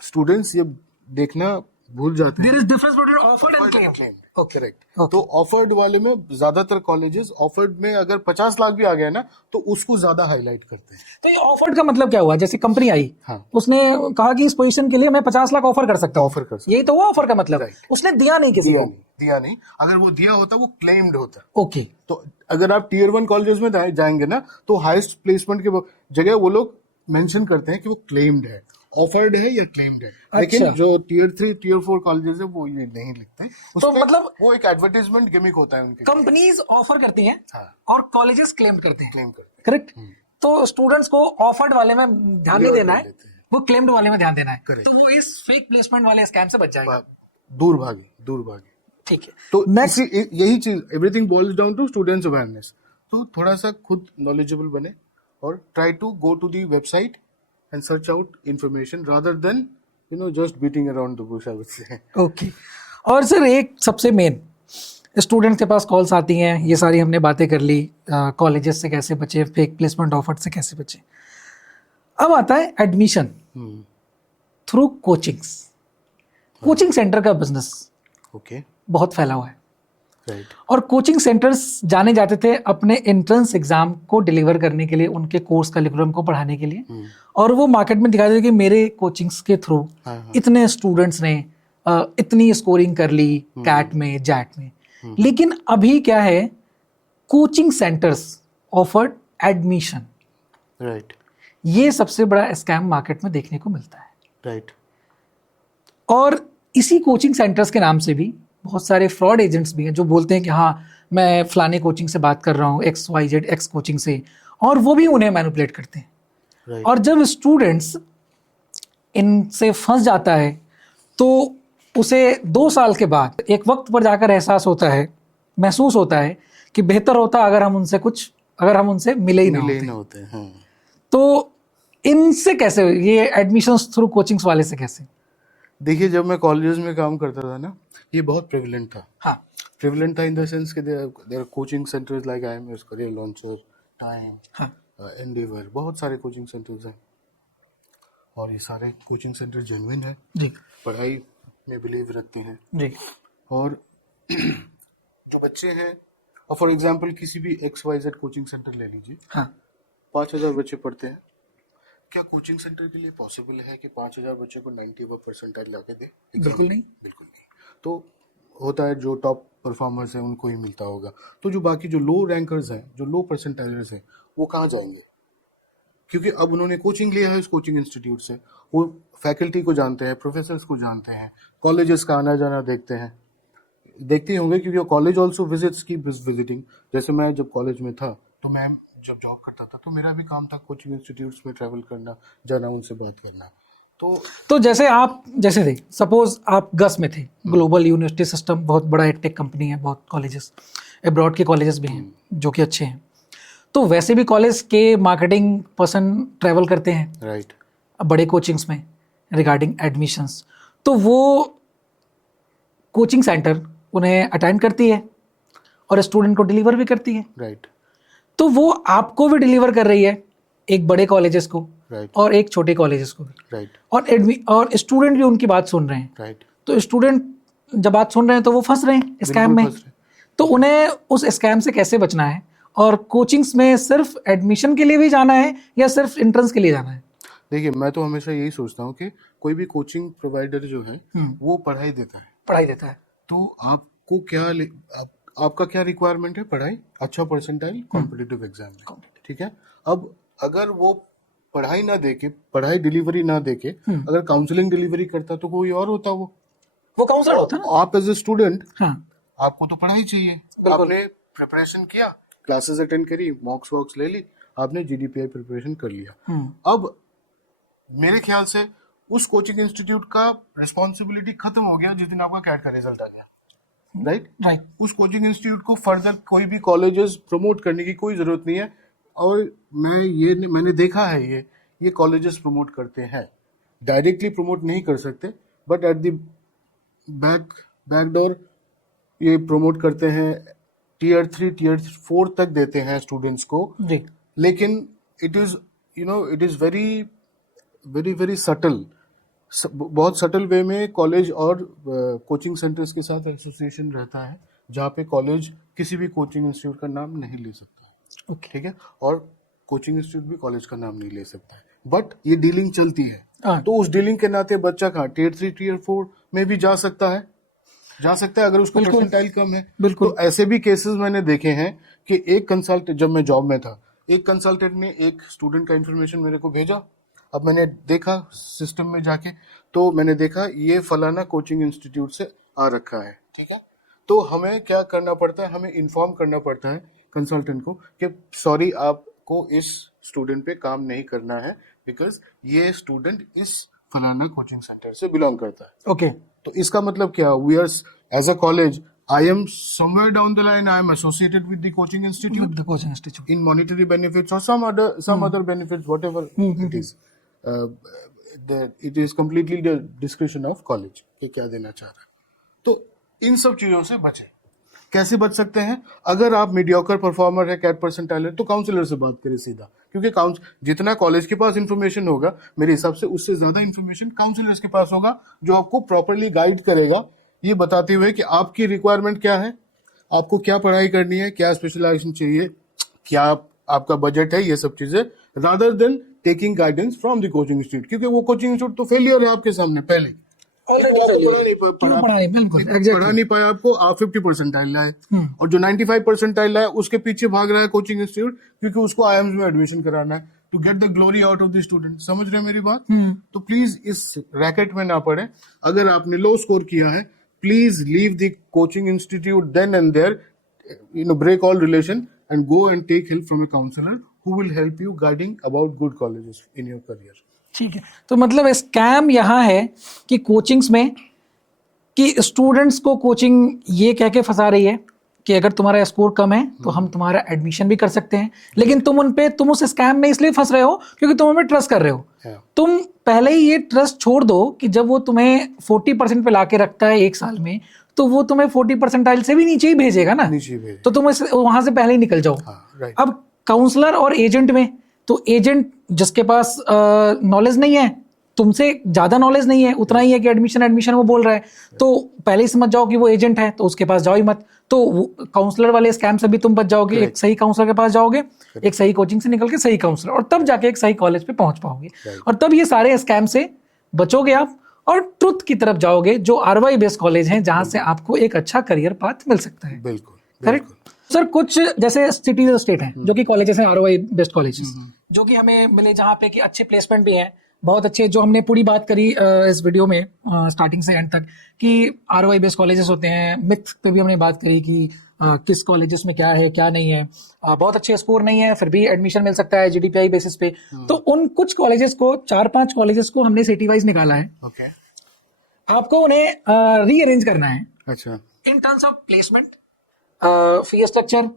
स्टूडेंट्स ये देखना भूल जाते हैं। There is difference between offered and claimed. Correct. तो ऑफर्ड वाले में ज्यादातर कॉलेजेस ऑफर्ड में अगर 50 लाख भी आ गया ना तो उसको ज्यादा हाईलाइट करते हैं। तो ये ऑफर्ड का मतलब क्या हुआ? जैसे कंपनी आई, हाँ। उसने कहा कि इस पोजीशन के लिए मैं 50 लाख ऑफर कर सकता हूँ, ऑफर कर सकते यही तो हुआ ऑफर का मतलब। Right. उसने दिया नहीं किसी को। दिया नहीं, अगर वो दिया होता वो क्लेम्ड होता। ओके, तो अगर आप टीयर 1 कॉलेजेस में जाएंगे ना तो हाईएस्ट प्लेसमेंट के जगह वो लोग मेंशन करते हैं कि वो क्लेम्ड है, ऑफर्ड है या क्लेम्ड है। लेकिन अच्छा। जो टीयर 3 टीयर 4 कॉलेजेस है वो ये नहीं लिखते। तो मतलब वो एक एडवर्टाइजमेंट गिमिक होता है उनके। कंपनीज ऑफर करती हैं हाँ। और कॉलेजेस क्लेम करते हैं, क्लेम करते करेक्ट। तो स्टूडेंट्स को ऑफर्ड वाले में ध्यान नहीं देना है, लेते हैं। वो क्लेम्ड वाले में ध्यान देना है। Correct. तो वो इस फेक प्लेसमेंट वाले स्कैम से बच जाएगा। दूर भागे। ठीक है। तो नेक्स्ट, यही चीज, everything boils down to students awareness. तो थोड़ा सा खुद नॉलेजेबल बने और try to go to the website and search out information rather than just beating around the bush, I would say. Okay. और सर एक सबसे मेन, स्टूडेंट्स के पास कॉल्स आती हैं, ये सारी हमने बातें कर ली, कॉलेजेस से कैसे बचे, फेक प्लेसमेंट ऑफर से कैसे बचे। अब आता है admission through coachings. Coaching centre का बिजनेस ओके, बहुत फैला हुआ है राइट। और कोचिंग सेंटर्स जाने जाते थे अपने एंट्रेंस एग्जाम को डिलीवर करने के लिए, उनके कोर्स करिकुलम को पढ़ाने के लिए, और वो मार्केट में दिखाते थे कि मेरे कोचिंग्स के थ्रू इतने स्टूडेंट्स ने इतनी स्कोरिंग कर ली कैट में, जैट में। लेकिन अभी क्या है, coaching centres offered admission, right ये सबसे बड़ा स्कैम मार्केट में देखने को मिलता है। राइट। और इसी कोचिंग सेंटर्स के नाम से भी बहुत सारे फ्रॉड एजेंट्स भी हैं जो बोलते हैं कि हाँ मैं फलाने कोचिंग से बात कर रहा हूँ, XYZ एक्स कोचिंग से, और वो भी उन्हें मैनिपुलेट करते हैं। Right. और जब स्टूडेंट्स इनसे फंस जाता है तो उसे 2 साल के बाद एक वक्त पर जाकर एहसास होता है, महसूस होता है कि बेहतर होता अगर हम उनसे मिले ही ना होते। हाँ। तो इनसे कैसे, ये एडमिशंस थ्रू कोचिंग्स वाले से कैसे? देखिए, जब मैं कॉलेजेस में काम करता था ना, ये बहुत प्रेवलेंट था। हाँ, प्रेवलेंट था इन द सेंस कि there coaching centres like IMS, career launcher, time, हाँ, एंडेवर, बहुत सारे कोचिंग सेंटर्स हैं और ये सारे कोचिंग सेंटर जेन्युइन है, जी पढ़ाई में बिलीव रखते हैं। जी। और जो बच्चे हैं, और फॉर एग्जांपल किसी भी XYZ कोचिंग सेंटर ले लीजिए, हाँ, 5000 बच्चे पढ़ते हैं। क्या कोचिंग सेंटर के लिए पॉसिबल है कि 5000 बच्चे को 90 परसेंटाइल लाके दे? बिल्कुल नहीं। बिल्कुल नहीं। तो होता है जो टॉप परफॉर्मर्स हैं उनको ही मिलता होगा, तो जो बाकी जो लो रैंकर्स हैं, जो लो परसेंटाइलर्स हैं, वो कहाँ जाएंगे? क्योंकि अब उन्होंने कोचिंग लिया है उस कोचिंग इंस्टीट्यूट से, वो फैकल्टी को जानते हैं, प्रोफेसर्स को जानते हैं, कॉलेजेस का आना जाना देखते ही होंगे, क्योंकि कॉलेज ऑल्सो विजिट्स की विजिटिंग। जैसे मैं जब कॉलेज में था तो मैं जब जॉब करता था तो मेरा भी काम था कोचिंग इंस्टीट्यूट्स में ट्रैवल करना, जाना, उनसे बात करना। तो जैसे थे, सपोज आप गस में थे, ग्लोबल यूनिवर्सिटी सिस्टम, बहुत बड़ा एक टेक कंपनी है, बहुत कॉलेजेस, अब्रॉड के कॉलेजेस भी हैं जो कि अच्छे हैं, तो वैसे भी कॉलेज के मार्केटिंग पर्सन ट्रैवल करते हैं राइट बड़े कोचिंग्स में रिगार्डिंग एडमिशंस, तो वो कोचिंग सेंटर उन्हें अटेंड करती है और स्टूडेंट को डिलीवर भी करती है। राइट। तो वो आपको भी डिलीवर कर रही है, एक बड़े कॉलेजेस को राइट और एक छोटे कॉलेजेस को भी, राइट। और स्टूडेंट भी उनकी बात सुन रहे हैं। राइट। तो स्टूडेंट जब बात सुन रहे हैं तो वो फंस रहे हैं स्कैम में। तो उन्हें उस स्कैम से कैसे बचना है, और कोचिंग्स में सिर्फ एडमिशन के लिए भी जाना है या सिर्फ एंट्रेंस के लिए जाना है? देखिए, मैं तो हमेशा यही सोचता हूँ कि कोई भी कोचिंग प्रोवाइडर जो है वो पढ़ाई देता है। तो आपको आपका क्या रिक्वायरमेंट है? पढ़ाई, अच्छा परसेंटाइल, कॉम्पिटिटिव एग्जाम में, ठीक है। अब अगर वो पढ़ाई डिलीवरी ना देके अगर काउंसलिंग डिलीवरी करता तो कोई और होता, वो काउंसलर होता ना। आप एज ए स्टूडेंट, हाँ, आपको तो पढ़ाई चाहिए, आपने प्रिपरेशन किया, क्लासेस अटेंड करी, मॉक्स वॉक्स ले ली, आपने GDPI प्रिपरेशन कर लिया। अब मेरे ख्याल से उस कोचिंग इंस्टीट्यूट का रिस्पॉन्सिबिलिटी खत्म हो गया जिस दिन आपका कैट का रिजल्ट आ गया। राइट। उस कोचिंग इंस्टीट्यूट को फर्दर कोई भी कॉलेजेस प्रमोट करने की कोई जरूरत नहीं है। और मैंने देखा है, ये कॉलेजेस प्रमोट करते हैं, डायरेक्टली प्रमोट नहीं कर सकते, but at the back door ये प्रमोट करते हैं टीयर 3 टीयर 4 तक देते हैं स्टूडेंट्स को, जी लेकिन it is it is very very very subtle, बहुत सटल वे में कॉलेज और कोचिंग सेंटर्स के साथ एसोसिएशन रहता है, जहाँ पे कॉलेज किसी भी कोचिंग इंस्टीट्यूट का नाम नहीं ले सकता, ओके ठीक है, और कोचिंग इंस्टीट्यूट भी कॉलेज का नाम नहीं ले सकता है, बट ये डीलिंग चलती है। हाँ। तो उस डीलिंग के नाते बच्चा कहाँ टीयर 3 टीयर 4 में भी जा सकता है, अगर उसको बिल्कुल। परसेंटाइल कम है। बिल्कुल। तो ऐसे भी केसेस मैंने देखे हैं कि एक कंसल्टेंट, जब मैं जॉब में था, एक कंसल्टेंट ने एक स्टूडेंट का इंफॉर्मेशन मेरे को भेजा। अब मैंने देखा सिस्टम में जाके, तो मैंने देखा ये फलाना कोचिंग इंस्टीट्यूट से आ रखा है, ठीक है। तो हमें क्या करना पड़ता है, हमें इन्फॉर्म करना पड़ता है कंसल्टेंट को कि सॉरी, आपको इस स्टूडेंट पे काम नहीं करना है, बिकॉज ये स्टूडेंट इस फलाना कोचिंग सेंटर से बिलोंग करता है। ओके तो इसका मतलब क्या, we are as a college, I am somewhere down the line, I am associated with the coaching institute the coaching institute in monetary benefits or some other benefits, whatever it is. It is completely the discretion of college कि क्या देना चाह रहा है। तो इन सब चीजों से बचे। कैसे बच सकते हैं? अगर आप मीडियोकर परफॉर्मर है, कैट परसेंटाइल है, तो काउंसलर से बात करें सीधा, क्योंकि जितना कॉलेज के पास इंफॉर्मेशन होगा, मेरे हिसाब से उससे ज्यादा इंफॉर्मेशन काउंसलर्स के पास होगा, जो आपको प्रॉपरली गाइड करेगा, ये बताते हुए कि आपकी रिक्वायरमेंट क्या है, आपको क्या पढ़ाई करनी है, क्या स्पेशलाइजेशन चाहिए, क्या आपका बजट है, ये सब चीजें, rather than taking guidance from the coaching institute, क्योंकि वो कोचिंग इंस्टीट्यूट तो फेलियर है आपके सामने पहले। पढ़ा नहीं पाया आपको, आप 50 परसेंटाइल लाए, और जो 95 परसेंटाइल लाए उसके पीछे भाग रहा है कोचिंग इंस्टीट्यूट, क्योंकि उसको आईएम्स में एडमिशन कराना है, to get the glory out of the student. समझ रहे हैं मेरी बात? तो प्लीज इस रैकेट में ना पड़े। अगर आपने लो स्कोर किया है, please leave the coaching institute then and there, break all relation and go and take help from a counselor who will help you guiding about good colleges in your career. ठीक है। तो मतलब scam यहाँ है कि coachings में, कि students को कोचिंग ये कह के फंसा रही है कि अगर तुम्हारा स्कोर कम है तो हम तुम्हारा एडमिशन भी कर सकते हैं, लेकिन तुम उस स्कैम में इसलिए फंस रहे हो क्योंकि तुम हमें ट्रस्ट कर रहे हो। तुम पहले ही ये ट्रस्ट छोड़ दो कि जब वो तुम्हें 40% पे लाके रखता है एक साल में, तो वो तुम्हें 40% से भी नीचे ही भेजेगा ना, तो तुम वहां से पहले ही निकल जाओ। right. अब काउंसलर और एजेंट में, तो एजेंट जिसके पास नॉलेज नहीं है, तुमसे ज्यादा नॉलेज नहीं है, उतना ही है कि एडमिशन वो बोल रहा है, तो पहले ही समझ जाओ कि वो एजेंट है, तो उसके पास जाओ ही मत। तो काउंसलर वाले स्कैम से भी तुम बच जाओगे, एक सही काउंसलर के पास जाओगे, एक सही कोचिंग से निकल के सही काउंसलर, और तब जाके एक सही कॉलेज पे पहुंच पाओगे, और तब ये सारे स्कैम से बचोगे आप, और ट्रुथ की तरफ जाओगे, जो आरवाई बेस्ड कॉलेज हैं, जहां से आपको एक अच्छा करियर पाथ मिल सकता है। बिल्कुल, करेक्ट सर। कुछ जैसे सिटीज और स्टेट हैं जो कि कॉलेजेस हैं, आरओआई बेस्ड कॉलेजेस, जो कि हमें मिले, जहाँ पे कि अच्छे प्लेसमेंट भी हैं, बहुत अच्छे, जो हमने पूरी बात करी इस वीडियो में स्टार्टिंग से एंड तक, कि आरओआई बेस्ड कॉलेजेस होते हैं। मिथ पे भी हमने बात करी कि किस कॉलेजेस में क्या है क्या नहीं है, बहुत अच्छे स्कोर नहीं है फिर भी एडमिशन मिल सकता है जीडीपीआई बेसिस पे। तो उन कुछ कॉलेजेस को, 4-5 कॉलेजेस को हमने सिटी वाइज निकाला है। ओके, आपको उन्हें रीअरेंज करना है अच्छा, in terms of placement, fee structure,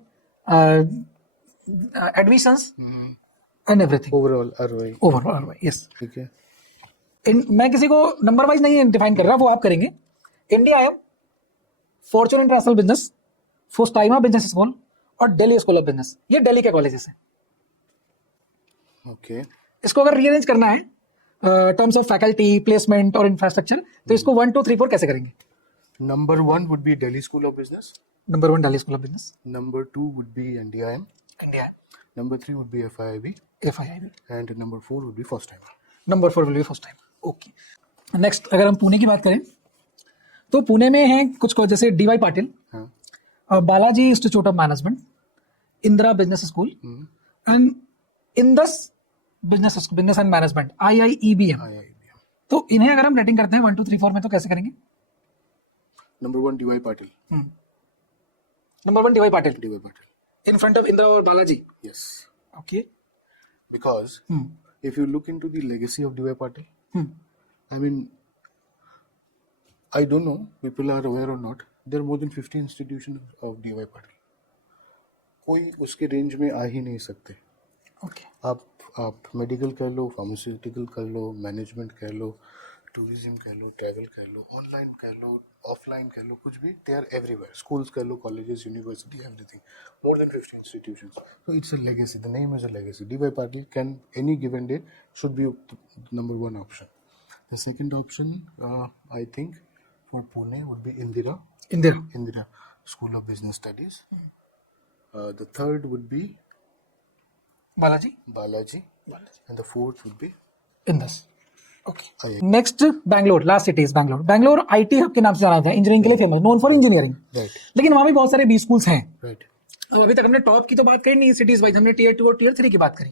admissions and everything, overall ROI, yes. ठीक है। मैं किसी को नंबर वाइज नहीं डिफाइन कर रहा, वो आप करेंगे। India M, fortune international business, FOSTIIMA business school और दिल्ली स्कूल ऑफ बिजनेस, ये दिल्ली के कॉलेजेस हैं। ओके, इसको अगर रीअरेंज करना है टर्म्स ऑफ फैकल्टी, प्लेसमेंट और इंफ्रास्ट्रक्चर, तो इसको 1 2 3 4 कैसे करेंगे? Number 1 would be Delhi School of Business, number 1 Delhi school of business, number 2 would be NDIM, India, number 3 would be FIIB, FIIB, and number 4 would be first time. Number 4 will be first time. Okay, next अगर हम पुणे की बात करें, तो पुणे में हैं कुछ को, जैसे D Y Patil, Balaji institute of management, Indira business school and Indus business and management, IIEBM। तो इन्हें अगर हम रेटिंग करते हैं 1 2 3 4 में, तो कैसे करेंगे? Number 1 DY Patil. Number 1 DY Patil, DY Patil. In front of Indira और Balaji. Yes. Okay, Because if you look into the legacy of DY Patil, I mean, I don't know, people are aware or not, there are more than 50 institutions of DY Patil. कोई उसके range में आ ही नहीं सकते। Okay, आप medical कर लो, pharmaceutical कर लो, management कर लो, tourism कह लो, ट्रैवल कह लो, ऑनलाइन कह लो, ऑफलाइन कह लो, कुछ भी, दे आर एवरीवेयर. स्कूल्स कह लो, colleges, university, everything. More than 50 institutions. So it's a legacy. The name is a legacy. DY Patil can, any given day, should be the number one option. The second option, I think, for Pune would be Indira School of Business Studies. The third would be Balaji. And the fourth would be Indus. Okay. Next, Bangalore. Last city is Bangalore. Bangalore IT hub के नाम से जाना जाता है, engineering के लिए famous, known for engineering. Right. लेकिन वहां भी बहुत सारे बी स्कूल्स हैं. Right. अब अभी तक हमने टॉप की तो बात करी नहीं सिटीज वाइज, हमने टियर 2 और टियर 3 की बात करी.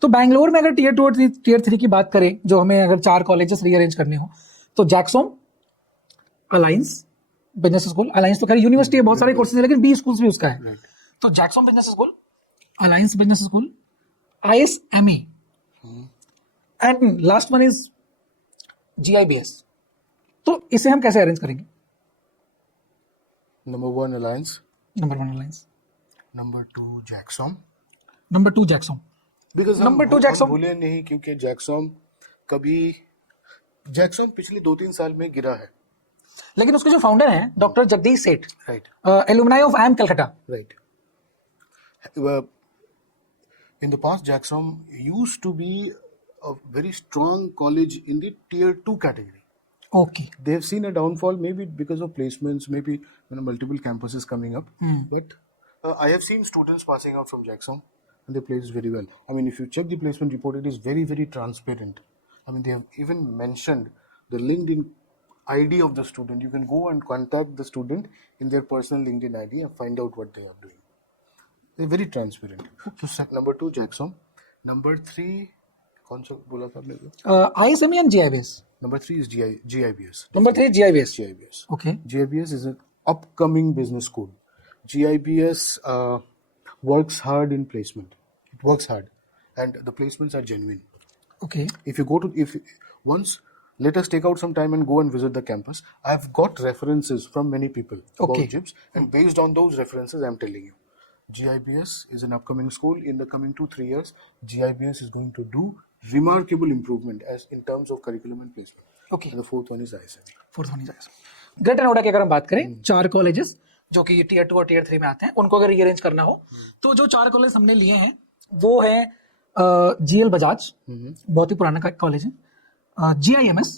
तो बैंगलोर में अगर टियर 2 और टियर 3 की बात करें, जो हमें अगर 4 कॉलेजेस रीअरेंज करने हो, तो जैक्सोम, अलायंस बिजनेस स्कूल. अलायंस तो खैर यूनिवर्सिटी है, बहुत सारे कोर्सेज है, लेकिन बी स्कूल्स भी उसका है. Right. तो Jagsom business school, alliance business school, ISME, and last one is GIBS. तो इसे हम कैसे अरेंज करेंगे? Number 1 Alliance. Number 1 alliance, Number 2 Jacksom. Number 2 जैक्सोम. Because Number 2 हम Jacksom. भूले नहीं, क्योंकि जैक्सम पिछले 2-3 साल में गिरा है. लेकिन उसके जो फाउंडर हैं डॉक्टर जगदीश सेठ, Right. Alumni of IIM Calcutta. Right. In the past, Jacksom used to be a very strong college in the tier 2 category. Okay. They have seen a downfall, maybe because of placements, maybe multiple campuses coming up. But I have seen students passing out from Jackson, and they placed very well. I mean, if you check the placement report, it is very, very transparent. I mean, they have even mentioned the LinkedIn ID of the student. You can go and contact the student in their personal LinkedIn ID and find out what they are doing. They're very transparent. So, number 2 Jackson. Number 3, कौन सा बोला था आपने? ISME and GIBS. Number 3 is GIBS. Number 3 GIBS. GIBS. Okay. GIBS is an upcoming business school. GIBS works hard in placement. It works hard, and the placements are genuine. Okay. Once, let us take out some time and go and visit the campus. I've got references from many people about Okay. GIBS, and based on those references, I'm telling you, GIBS is an upcoming school. In the coming 2-3 years, GIBS is going to do remarkable improvement as in terms of curriculum and placement. Okay. And the fourth one is ISME. Fourth one जाएगा. Greater Noida की अगर हम बात करें, 4 colleges जो कि tier 2 और tier 3 में आते हैं, उनको अगर रीअरेंज करना हो, तो जो 4 कॉलेज हमने लिए हैं वो है GL बजाज, बहुत ही पुराना कॉलेज है, GIMS,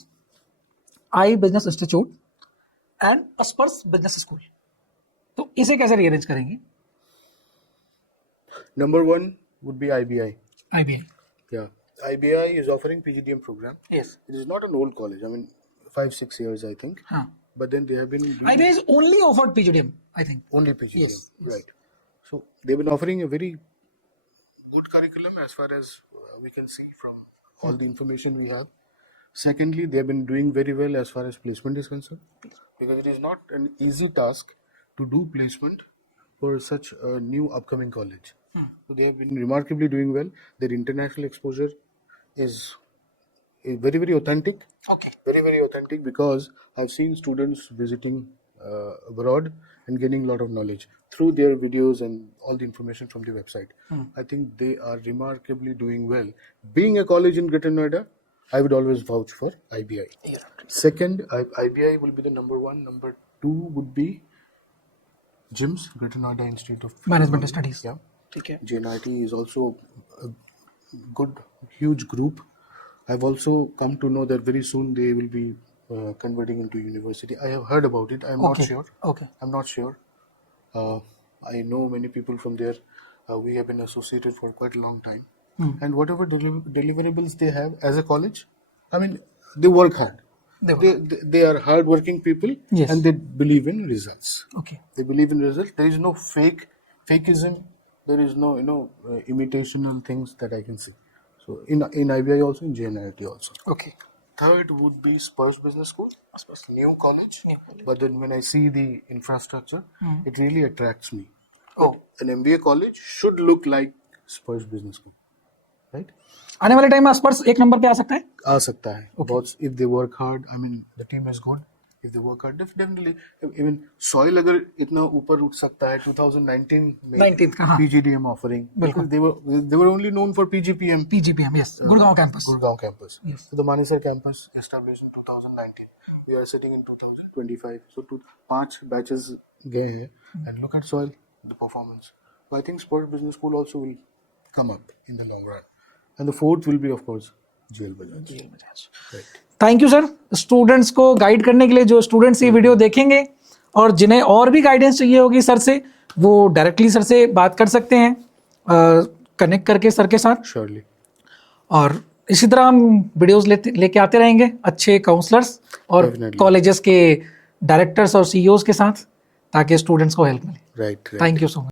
I business institute and अस्पर्स बिजनेस स्कूल. तो इसे कैसे रीअरेंज करेंगे? Number 1 would be IBI. IBI. Yeah. IBI is offering PGDM program. Yes. It is not an old college. I mean, 5-6 years, I think. हाँ. But then they have been doing IBI is only offered PGDM, I think. only PGDM. Yes. Right. So they've been offering a very good curriculum as far as we can see from all the information we have. Secondly, they have been doing very well as far as placement is concerned, because it is not an easy task to do placement for such a new upcoming college. So they have been remarkably doing well. Their international exposure is very, very authentic. Okay. Very, very authentic, because I've seen students visiting abroad and gaining a lot of knowledge through their videos and all the information from the website. I think they are remarkably doing well. Being a college in Greater Noida, I would always vouch for IBI. Yeah. Second, IBI will be the number 1. Number 2 would be GIMS, Greater Noida Institute of Management Studies. Yeah. ठीक है. JNIT is also a good, huge group. I've also come to know that very soon they will be converting into university. I have heard about it. I'm not sure. Okay. I'm not sure. I know many people from there. We have been associated for quite a long time. And whatever deliverables they have as a college, I mean, they work hard. They are hard-working people, Yes. and they believe in results. Okay. They believe in results. There is no fakeism. There is no, imitational things that I can see. So in IBI also, in JNIT also. Okay. Third would be Spurs Business School, new college. But then when I see the infrastructure, it really attracts me. Oh. An MBA college should look like Spurs Business School, right? आने वाले time में स्पर्स एक number पे आ सकता है. आ सकता है. But if they work hard, I mean, the team is good. If they work hard, definitely. Even Soil अगर इतना ऊपर उठ सकता है 2019 में 19th का, हाँ. PGDM offering, because they were only known for PGPM. PGPM, yes. Gurgaon campus. Gurgaon campus. Yes. So the Manesar campus established in 2000. we are sitting in 2025, so 5 batches गए हैं, and look at soil, the performance. So I think Sports Business School also will come up in the long run, and the 4th will be of course GL Bajaj. Right. Thank you sir, students को guide करने के लिए। जो students ये video देखेंगे और जिन्हें और भी गाइडेंस चाहिए होगी सर से, वो डायरेक्टली सर से बात कर सकते हैं, कनेक्ट करके सर के साथ। Surely. और इसी तरह हम वीडियोस लेके आते रहेंगे अच्छे काउंसलर्स और Definitely. कॉलेजेस के डायरेक्टर्स और सीईओज के साथ, ताकि स्टूडेंट्स को हेल्प मिले। Right. Thank you so much.